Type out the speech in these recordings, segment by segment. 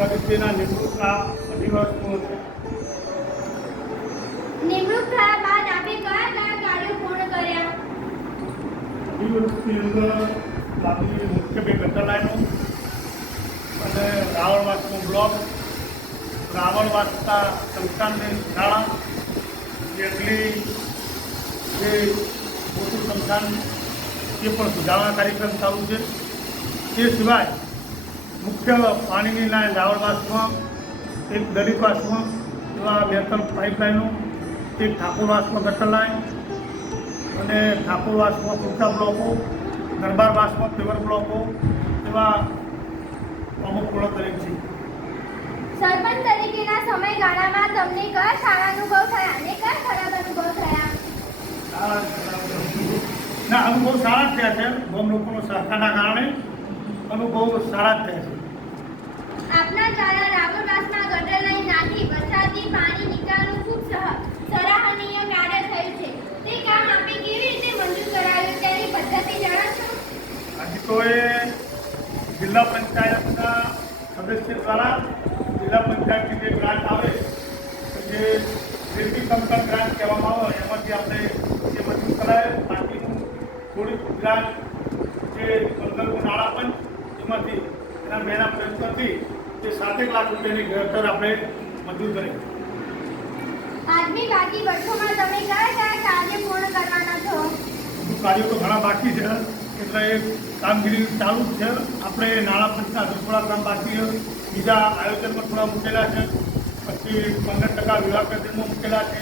તરીકેના નિવૃત્તના અધિવાસ પૂર્ણ છે. નિવૃત્ત થયા બાદ આપે કયા કયા કાર્યો પૂર્ણ કર્યા? અધિવાસની અંદર આપણી મુખ્ય બે ગટર લાઈનો અને રાવણવાસનો બ્લોક, રાવણવાસના સંસ્થાનની શાળા, જેટલી જે મોટું સંસ્થાન એ પણ સુધારણા કાર્યક્રમ ચાલુ છે. એ સિવાય મુખ્ય પાણીની લાઈન રાવણવાસમાં, એક દલિતવાસમાં એવા 2-3 પાઇપલાઇનો, એક ઠાકોરવાસમાં ગટર લાઈન અને ઠાકોરવાસમાં પૂરતા બ્લોકો, દરબારવાસમાં પેવર બ્લોકો એવા અમુક પૂર્ણ કરેલ છે. સરપંચ તરીકેના સમયગાળામાં તમને કયા સારા અનુભવ થયા અને કયા ખરાબ અનુભવ થયા? ના, અનુભવ સારા જ થયા છે. ગામ લોકોનો સહકારના કારણે અનુભવ સારા જ થયા છે. આપના દ્વારા રાવણવાસમાં ગટર લાઈન નાખી વરસાદી પાણી નિકાલનું ખૂબ સરાહનીય કાર્ય થયું છે. તે કામ આપે કેવી રીતે મંજૂર કરાવ્યું તેની પદ્ધતિ જણાવશો? હજી તો એ જિલ્લા પંચાયતના સદસ્ય દ્વારા જિલ્લા પંચાયતની જે ગ્રાન્ટ આવે જે રેતી કંકર ગ્રાન્ટ કહેવામાં આવે એમાંથી આપણે એ મંજૂર કરાય. બાકીનું થોડીક ગ્રાન્ટ જે 15 નાણાં પંચ એમાંથી એના બેના પ્રયત્નથી તે 7 લાખ રૂપિયાની ગટર આપણે મંજૂર કરી. આગામી બાકી વર્ષોમાં તમે કયા કયા કાર્ય પૂર્ણ કરવાના છો? હજુ કાર્યો તો ઘણા બાકી છે, એટલે એ કામગીરી ચાલુ જ છે. આપણે નાણાં પંચના થોડા કામ બાકી છે, બીજા આયોજનમાં થોડા મૂકેલા છે, પછી 15% વિવાહ કેન્દ્રમાં મૂકેલા છે,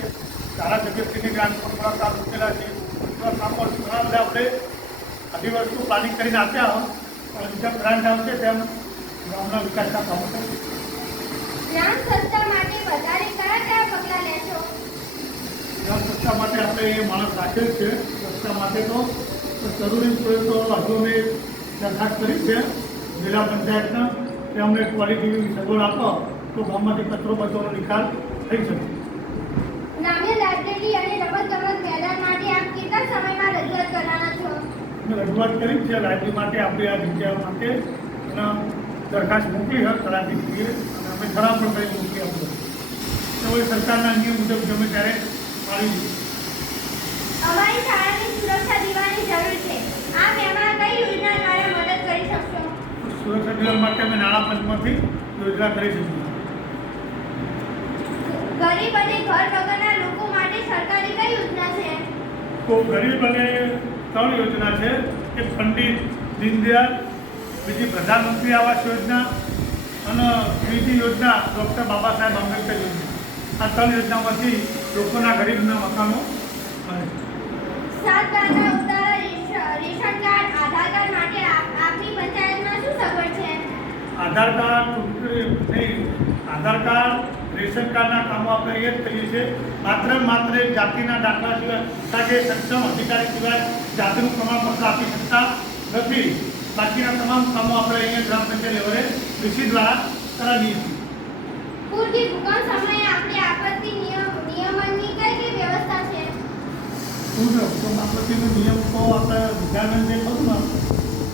ધારાસભ્યશ્રીની ગ્રાન્ટ પર થોડા કામ મૂકેલા છે. એવા કામો ઘણા બધા આપણે અધિવસ્તુ પ્લાનિંગ કરીને આપ્યા પણ બીજા ગ્રાન્ટ આવશે તેમ ગામના વિકાસના કામો થશે. ગ્રામ સંસ્થા માટે વધારે કયા કયા પગલાં લેશો? ગ્રામ સંસ્થા માટે આપણે એ માણસ રાખેલ છે. સંસ્થા માટે તો જરૂરી પડે તો હજુ અમે દરખાસ્ત કરી છે જિલ્લા પંચાયતના કે અમને ક્વોલિટીની સગવડ આપો તો ગામમાંથી કચરો બચવાનો નિકાલ થઈ શકે. ગ્રામ્ય લાઇબ્રેરી અને રમતગમત મેદાન માટે આપ કેટલા સમયમાં રજૂઆત કરવાના છો? અમે રજૂઆત કરી છે લાઇબ્રેરી માટે, આપણી આ જગ્યા માટે એના દરખાસ્ત મોકલી છે તલાટીશ્રીએ અને અમે ઠરાવ પણ કરી મોકલી આપ્યો. તો એ સરકારના નિયમ મુજબ ગમે ત્યારે પાડી દીધી. અમારી શાળાની સુરક્ષા દીવાની જરૂર છે. આપ એમાં કઈ યોજના દ્વારા મદદ કરી શકશો? સુરક્ષા દિવાલ માટે અમે નાણાં પંચમાંથી યોજના કરી શકીએ. ગરીબ અને ઘર વગરના લોકો માટે સરકારી કઈ યોજના છે? તો ગરીબ અને 3 યોજના છે. એક પંડિત દીનદયાળ, બીજી પ્રધાનમંત્રી આવાસ યોજના અને ત્રીજી યોજના ડૉક્ટર બાબા સાહેબ આંબેડકર યોજના. આ 3 યોજનામાંથી લોકોના ગરીબના મકાનો બને. 7 બારના ઉતારા રેશન કાર્ડ આધાર કાર્ડ માટે આપની પંચાયતમાં શું સગવડ છે? આધાર કાર્ડ રેશન કાર્ડના કામો આપણે એ જ કરીએ છીએ. માત્ર એક જાતિના દાખલા સિવાય કે સક્ષમ અધિકારી સિવાય જાતિનું પ્રમાણપત્ર આપી શકતા નથી. બાકીના તમામ કામો આપણે અહીંયા ગ્રામ પંચાયત લેવલે ડીસી દ્વારા કરાવીએ છીએ. પૂરથી ભૂકંપ સમયે આપણી આપત્તિ નિયમનની કઈ વ્યવસ્થા છે? ભૂકંપ આપત્તિનો નિયમ તો આપણે વિધાનન જે ખરું ને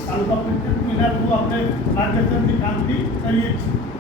તાલુકા પંચાયત એના થ્રુ આપણે માર્ગદર્શનની કામથી કરીએ છીએ.